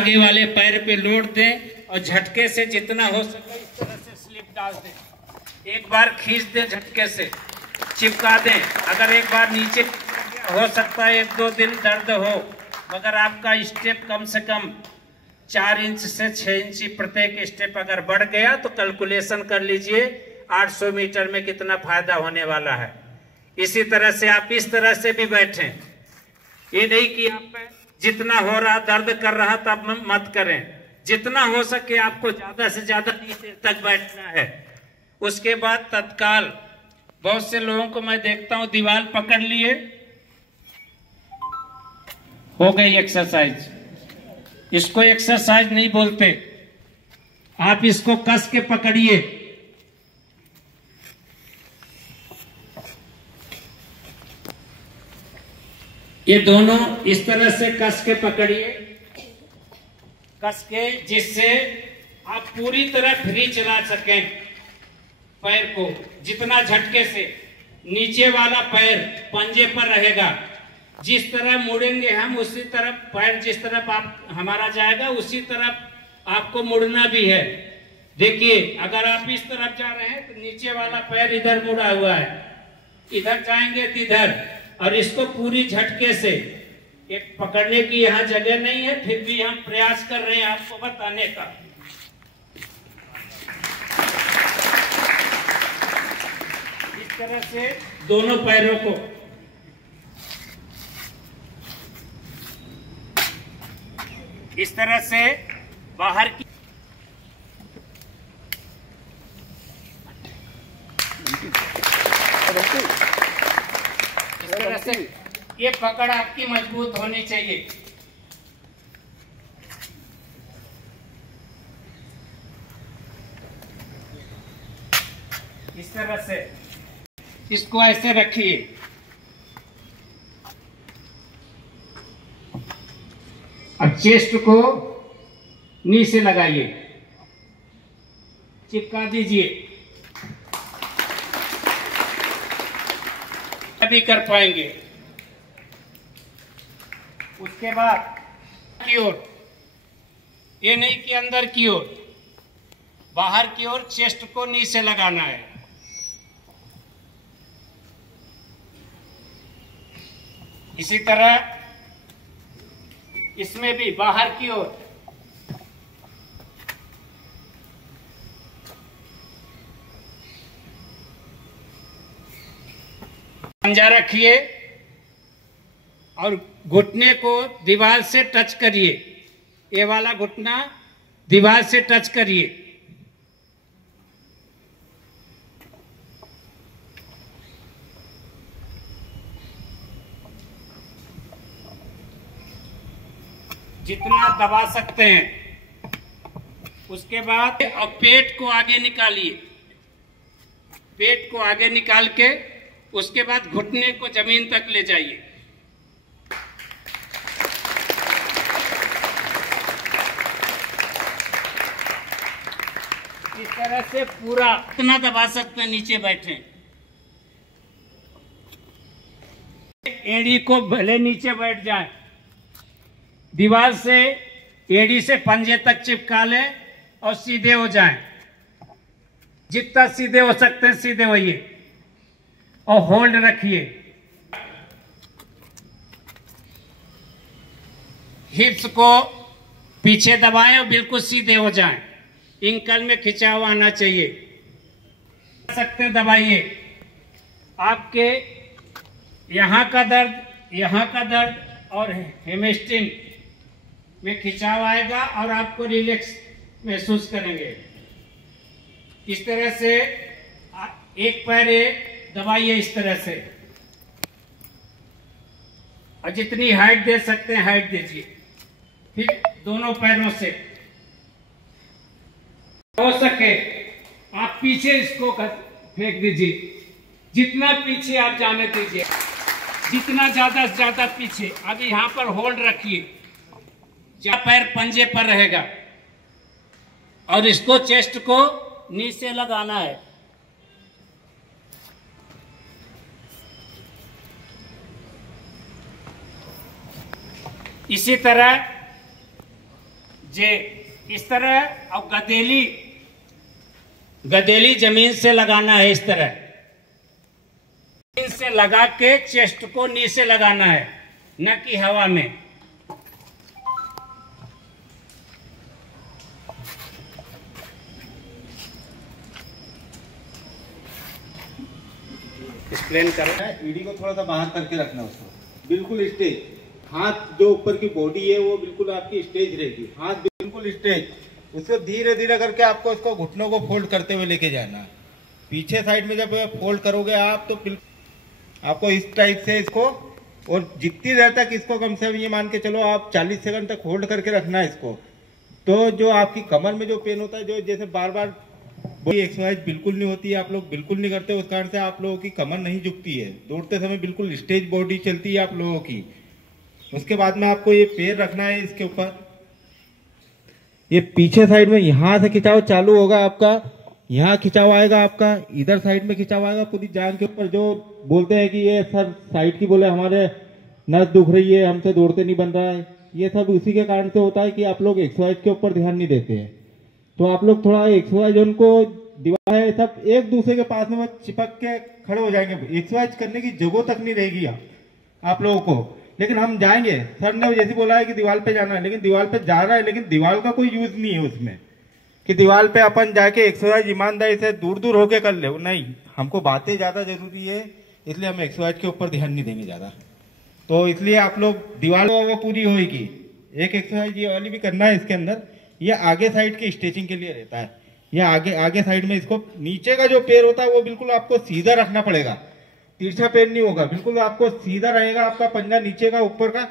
आगे वाले पैर पे लोड दें और झटके से जितना हो सके इस तरह से स्लिप डाल दें। एक बार खींच दें, झटके से चिपका दें। अगर एक बार नीचे हो सकता है 1-2 दिन दर्द हो, मगर आपका स्टेप कम से कम 4 इंच से 6 इंच प्रत्येक स्टेप अगर बढ़ गया तो कैलकुलेशन कर लीजिए 800 मीटर में कितना फायदा होने वाला है। इसी तरह से आप इस तरह से भी बैठें। ये नहीं कि आप जितना हो रहा दर्द कर रहा तब मत करें, जितना हो सके आपको ज्यादा से ज्यादा नीचे तक बैठना है। उसके बाद तत्काल बहुत से लोगों को मैं देखता हूं दीवार पकड़ लिए, हो गई एक्सरसाइज। इसको एक्सरसाइज नहीं बोलते, आप इसको कस के पकड़िए। ये दोनों इस तरह से कस के पकड़िए, कस के, जिससे आप पूरी तरह फ्री चला सकें पैर को। जितना झटके से नीचे वाला पैर पंजे पर रहेगा, जिस तरह मुड़ेंगे हम उसी तरफ पैर, जिस तरफ आप हमारा जाएगा उसी तरफ आपको मुड़ना भी है। देखिए अगर आप इस तरफ जा रहे हैं तो नीचे वाला पैर इधर मुड़ा हुआ है, इधर जाएंगे तो इधर, और इसको पूरी झटके से, एक पकड़ने की यहाँ जगह नहीं है, फिर भी हम प्रयास कर रहे हैं आपको बताने का। इस तरह से दोनों पैरों को इस तरह से बाहर की इस तरह से ये पकड़ आपकी मजबूत होनी चाहिए। इस तरह से इसको ऐसे रखिए, अब चेस्ट को नी से लगाइए, चिपका दीजिए, तभी कर पाएंगे। उसके बाद की ओर, ये नहीं कि अंदर की ओर, बाहर की ओर चेस्ट को नी से लगाना है। इसी तरह इसमें भी बाहर की ओर, पंजा रखिए और घुटने को दीवार से टच करिए। ये वाला घुटना दीवार से टच करिए। जितना दबा सकते हैं। उसके बाद और पेट को आगे निकालिए, पेट को आगे निकाल के उसके बाद घुटने को जमीन तक ले जाइए। इस तरह से पूरा इतना दबा सकते हैं, नीचे बैठे। एड़ी को भले नीचे बैठ जाए, दीवार से एड़ी से पंजे तक चिपका लें और सीधे हो जाएं। जितना सीधे हो सकते हैं सीधे होइए और होल्ड रखिए। हिप्स को पीछे दबाएं और बिल्कुल सीधे हो जाएं। इंकल में खिंचाव आना चाहिए। सकते हैं, दबाइए। आपके यहाँ का दर्द, यहाँ का दर्द और हेमस्ट्रिंग में खिंचाव आएगा और आपको रिलैक्स महसूस करेंगे। इस तरह से एक पैर दबाइए, इस तरह से, और जितनी हाइट दे सकते हैं हाइट दीजिए। फिर दोनों पैरों से हो सके आप पीछे इसको फेंक दीजिए। जितना पीछे आप जाने दीजिए, जितना ज्यादा से ज्यादा पीछे। अभी यहाँ पर होल्ड रखिए, जहाँ पैर पंजे पर रहेगा, और इसको चेस्ट को नीचे लगाना है। इसी तरह जे इस तरह, और गदेली जमीन से लगाना है। इस तरह जमीन से लगा के चेस्ट को नीचे लगाना है, न कि हवा में। एक्सप्लेन करो। ईडी को थोड़ा सा बाहर करके रखना, उसको बिल्कुल स्टेज। हाथ जो ऊपर की बॉडी है वो बिल्कुल आपकी स्टेज रहेगी, हाथ बिल्कुल स्टेज। उसको धीरे धीरे करके आपको उसको घुटनों को फोल्ड करते हुए लेके जाना। पीछे साइड में जब फोल्ड करोगे आप तो आपको इस टाइप से इसको, और जितनी देर तक इसको कम से कम ये मान के चलो आप 40 सेकंड तक होल्ड करके रखना है इसको। तो जो आपकी कमर में जो पेन होता है, जो जैसे बार बार एक्सरसाइज बिल्कुल नहीं होती है, आप लोग बिल्कुल नहीं करते, उस कारण से आप लोगों की कमर नहीं झुकती है। दौड़ते समय बिल्कुल स्टेज बॉडी चलती है आप लोगों की। उसके बाद में आपको ये पैर रखना है इसके ऊपर। ये पीछे साइड में यहां से खिंचाव चालू होगा आपका, यहाँ खिंचाव आएगा आपका, इधर साइड में खिंचाव आएगा पूरी जांघ के ऊपर। जो बोलते हैं कि ये सर साइड की बोले हमारे नस दुख रही है, हमसे दौड़ते नहीं बन रहा है, ये सब उसी के कारण से होता है कि आप लोग एक्सरसाइज के ऊपर ध्यान नहीं देते हैं। तो आप लोग थोड़ा एक्सरसाइज उनको दीवार है सब एक दूसरे के पास में चिपक के खड़े हो जाएंगे, एक्सरसाइज करने की जगह तक नहीं रहेगी आप लोगों को। लेकिन हम जाएंगे, सर ने जैसे बोला है कि दीवार पे जाना है, लेकिन दीवार पे जा रहा है, लेकिन दीवार का कोई यूज नहीं है उसमें कि दीवार पे अपन जाके एक्सरसाइज ईमानदारी से दूर दूर होके कर ले। नहीं, हमको बातें ज्यादा जरूरी है, इसलिए हम एक्सरसाइज के ऊपर ध्यान नहीं देंगे ज्यादा। तो इसलिए आप लोग दीवार वो पूरी होगी। एक एक्सरसाइज ये वाली भी करना है इसके अंदर। ये आगे साइड की स्ट्रेचिंग के लिए रहता है। ये आगे साइड में इसको नीचे का जो पैर होता है वो बिल्कुल आपको सीधा रखना पड़ेगा, तिरछा पैर नहीं होगा, बिल्कुल आपको सीधा रहेगा आपका पंजा नीचे का ऊपर का।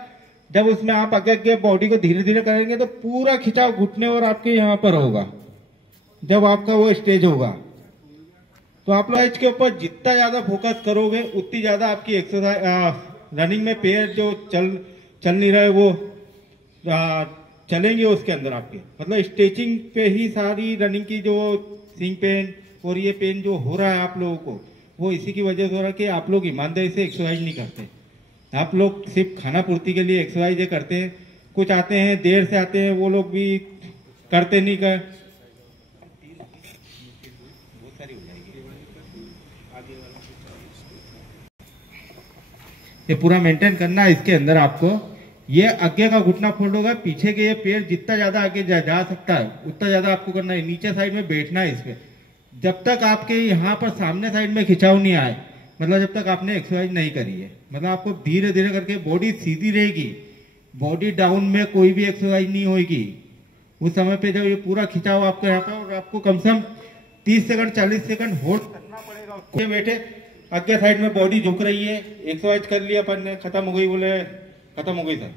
जब उसमें आप आगे बॉडी को धीरे धीरे करेंगे तो पूरा खिंचाव घुटने और आपके यहाँ पर होगा जब आपका वो स्टेज होगा। तो आप लोग इसके ऊपर जितना ज्यादा फोकस करोगे उतनी ज्यादा आपकी एक्सरसाइज रनिंग में पैर जो चल नहीं रहे वो चलेंगे उसके अंदर आपके, मतलब स्ट्रेचिंग पे ही सारी रनिंग की जो सिंग पेन और ये पेन जो हो रहा है आप लोगों को, वो इसी की वजह से हो रहा है कि आप लोग ईमानदारी से एक्सरसाइज नहीं करते। आप लोग सिर्फ खाना पूर्ति के लिए एक्सरसाइज करते हैं। कुछ आते हैं देर से आते हैं, वो लोग भी करते नहीं कर। ये पूरा मेंटेन करना है इसके अंदर आपको। ये आगे का घुटना फोल्ड होगा, पीछे के ये पैर जितना ज्यादा आगे जा सकता है उतना ज्यादा आपको करना है। नीचे साइड में बैठना है इसपे, जब तक आपके यहाँ पर सामने साइड में खिंचाव नहीं आए, मतलब जब तक आपने एक्सरसाइज नहीं करी है। मतलब आपको धीरे धीरे करके बॉडी सीधी रहेगी, बॉडी डाउन में कोई भी एक्सरसाइज नहीं होगी उस समय पे। जब ये पूरा खिंचाव आपको यहाँ पर, और आपको कम से कम 30 सेकंड 40 सेकंड होल्ड करना पड़ेगा। बैठे आगे साइड में बॉडी झुक रही है, एक्सरसाइज कर लिया अपन ने, खत्म हो गई, बोले खत्म हो गई सर,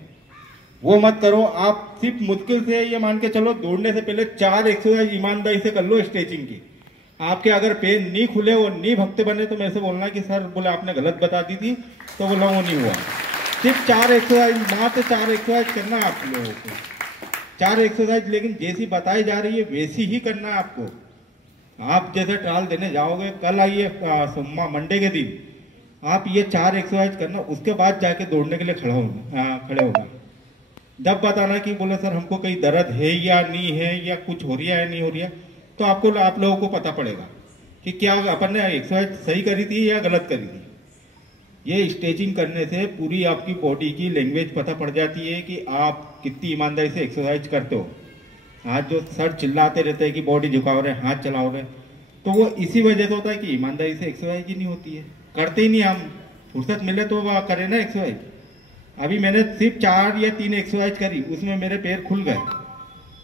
वो मत करो। आप सिर्फ मुश्किल से ये मान के चलो दौड़ने से पहले 4 एक्सरसाइज ईमानदारी से कर लो स्ट्रेचिंग की। आपके अगर पेन नहीं खुले और नहीं भगते बने तो मेरे से बोलना कि सर बोले आपने गलत बता दी थी, तो बोला वो नहीं हुआ। सिर्फ 4 एक्सरसाइज, मात्र 4 एक्सरसाइज करना है आप लोगों को, 4 एक्सरसाइज, लेकिन जैसी बताई जा रही है वैसी ही करना है आपको। आप जैसे ट्रायल देने जाओगे, कल आइए मंडे के दिन, आप ये 4 एक्सरसाइज करना, उसके बाद जाके दौड़ने के लिए खड़े होगा। जब बताना कि बोले सर हमको कहीं दर्द है या नहीं है, या कुछ हो रहा है नहीं हो रहा, तो आप लोगों को पता पड़ेगा कि क्या अपन ने एक्सरसाइज सही करी थी या गलत करी थी। ये स्ट्रेचिंग करने से पूरी आपकी बॉडी की लैंग्वेज पता पड़ जाती है कि आप कितनी ईमानदारी से एक्सरसाइज करते हो। हाथ जो सर चिल्लाते रहते हैं कि बॉडी झुकाओ रहे, हाथ चलाओ रहे, तो वो इसी वजह से होता है कि ईमानदारी से एक्सरसाइज ही नहीं होती है, करते ही नहीं। हम फुर्सत मिले तो करें ना एक्सरसाइज। अभी मैंने सिर्फ 4 या 3 एक्सरसाइज करी, उसमें मेरे पैर खुल गए,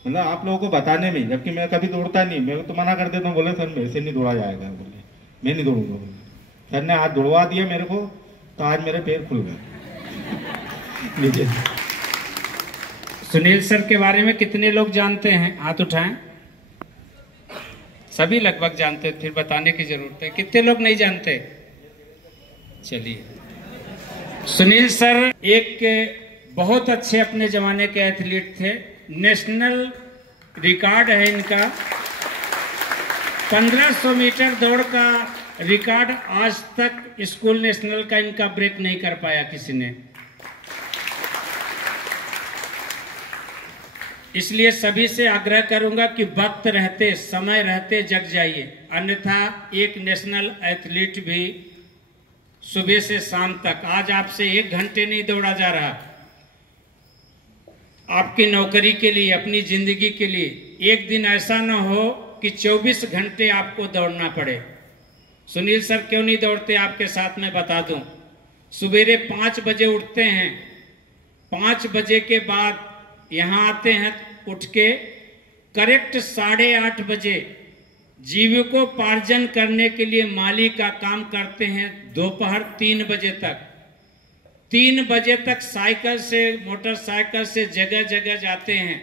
मतलब आप लोगों को बताने में, जबकि मैं कभी दौड़ता नहीं। मैं तो मना कर देता हूँ, बोले सर मेरे से नहीं दौड़ा जाएगा, बोले मैं नहीं दौड़ूंगा। सर ने हाथ दौड़वा दिया मेरे को, तो आज मेरे पैर खुल गए। सुनील सर के बारे में कितने लोग जानते हैं? हाथ उठाएं। सभी लगभग जानते, फिर बताने की जरूरत है। कितने लोग नहीं जानते? चलिए, सुनील सर एक बहुत अच्छे अपने जमाने के एथलीट थे। नेशनल रिकॉर्ड है इनका, 1500 मीटर दौड़ का रिकॉर्ड आज तक स्कूल नेशनल का इनका ब्रेक नहीं कर पाया किसी ने। इसलिए सभी से आग्रह करूंगा कि वक्त रहते, समय रहते जग जाइए, अन्यथा एक नेशनल एथलीट भी सुबह से शाम तक आज आपसे 1 घंटे नहीं दौड़ा जा रहा। आपकी नौकरी के लिए, अपनी जिंदगी के लिए एक दिन ऐसा ना हो कि 24 घंटे आपको दौड़ना पड़े। सुनील सर क्यों नहीं दौड़ते आपके साथ में बता दूं। सुबेरे 5 बजे उठते हैं, 5 बजे के बाद यहां आते हैं, उठ के करेक्ट 8:30 बजे जीविकोपार्जन करने के लिए माली का काम करते हैं दोपहर 3 बजे तक। 3 बजे तक साइकिल से, मोटरसाइकिल से जगह जगह जाते हैं,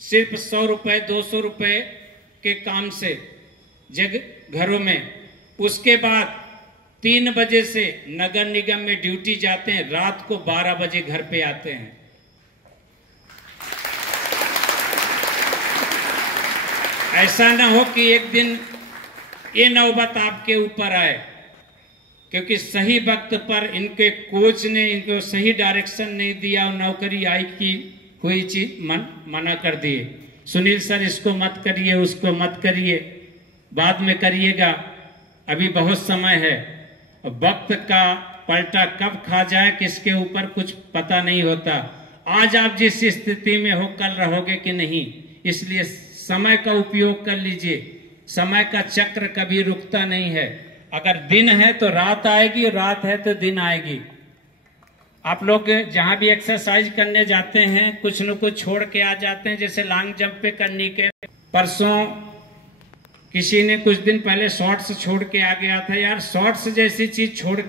सिर्फ 100 रुपए 200 रुपए के काम से घरों में। उसके बाद 3 बजे से नगर निगम में ड्यूटी जाते हैं, रात को 12 बजे घर पे आते हैं। ऐसा ना हो कि एक दिन ये नौबत आपके ऊपर आए, क्योंकि सही वक्त पर इनके कोच ने इनको सही डायरेक्शन नहीं दिया और नौकरी आई की कोई चीज मना कर दिए। सुनील सर इसको मत करिए, उसको मत करिए, बाद में करिएगा, अभी बहुत समय है। वक्त का पलटा कब खा जाए किसके ऊपर कुछ पता नहीं होता। आज आप जिस स्थिति में हो कल रहोगे कि नहीं, इसलिए समय का उपयोग कर लीजिए। समय का चक्र कभी रुकता नहीं है। अगर दिन है तो रात आएगी, रात है तो दिन आएगी। आप लोग जहां भी एक्सरसाइज करने जाते हैं कुछ न कुछ छोड़ के आ जाते हैं, जैसे लॉन्ग जंप पे करने के परसों किसी ने कुछ दिन पहले शॉर्ट्स छोड़ के आ गया था। यार शॉर्ट्स जैसी चीज छोड़